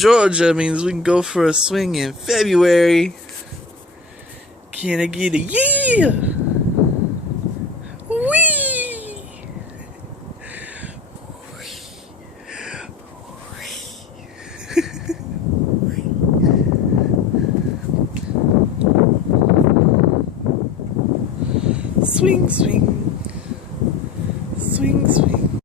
Georgia means we can go for a swing in February. Can I get a yeah? Wee! Swing, swing. Swing, swing.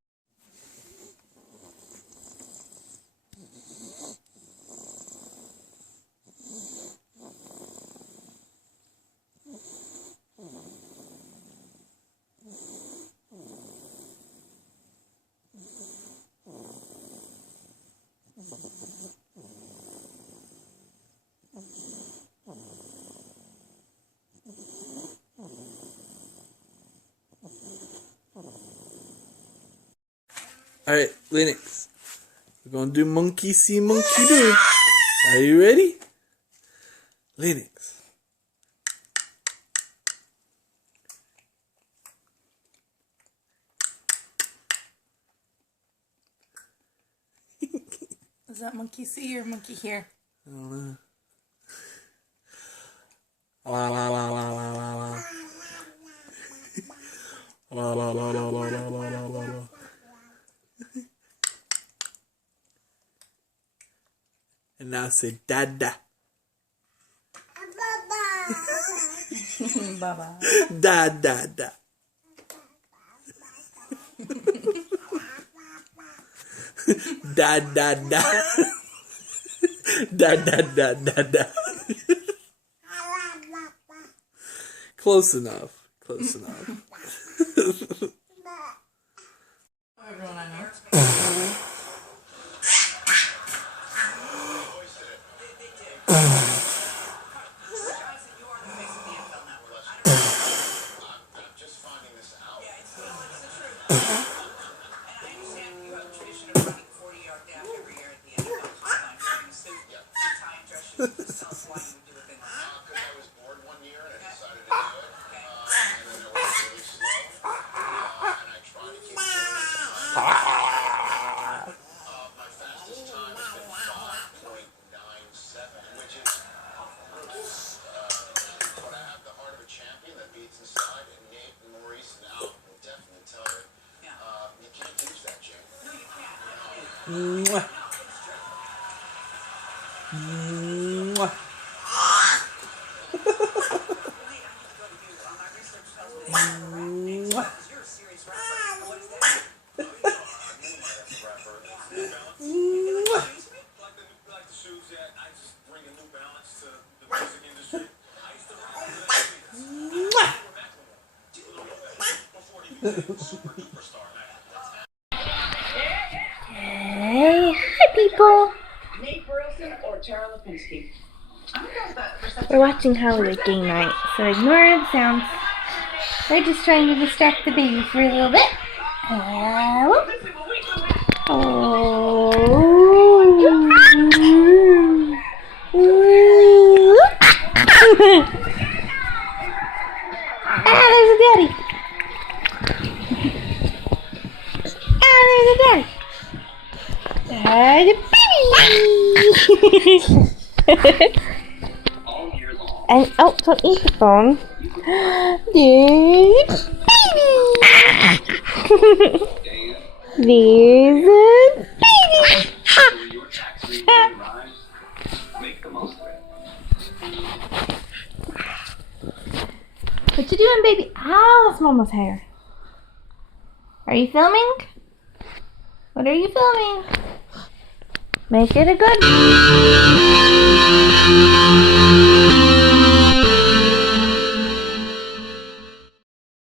Alright, Linux. We're gonna do monkey see, monkey do. Are you ready? Linux. Is that monkey see or monkey here? I don't know. La la la la la la la. La la la la la la la la la. And now say dada. Baba. Da da da. Da da da. Da da da da da. Close enough. Close enough. Everyone I know. Mwah. Mwah. Mwah. Hey, hi people! We're watching Hollywood game night, so ignore the sounds. We're just trying to distract the baby for a little bit. Oh. Ah, there's a daddy! There's a daddy! There's a baby! And oh, don't eat the phone. There's a baby! There's a baby! What you doing, baby? Ow, that's Mama's hair. Are you filming? What are you filming? Make it a good one.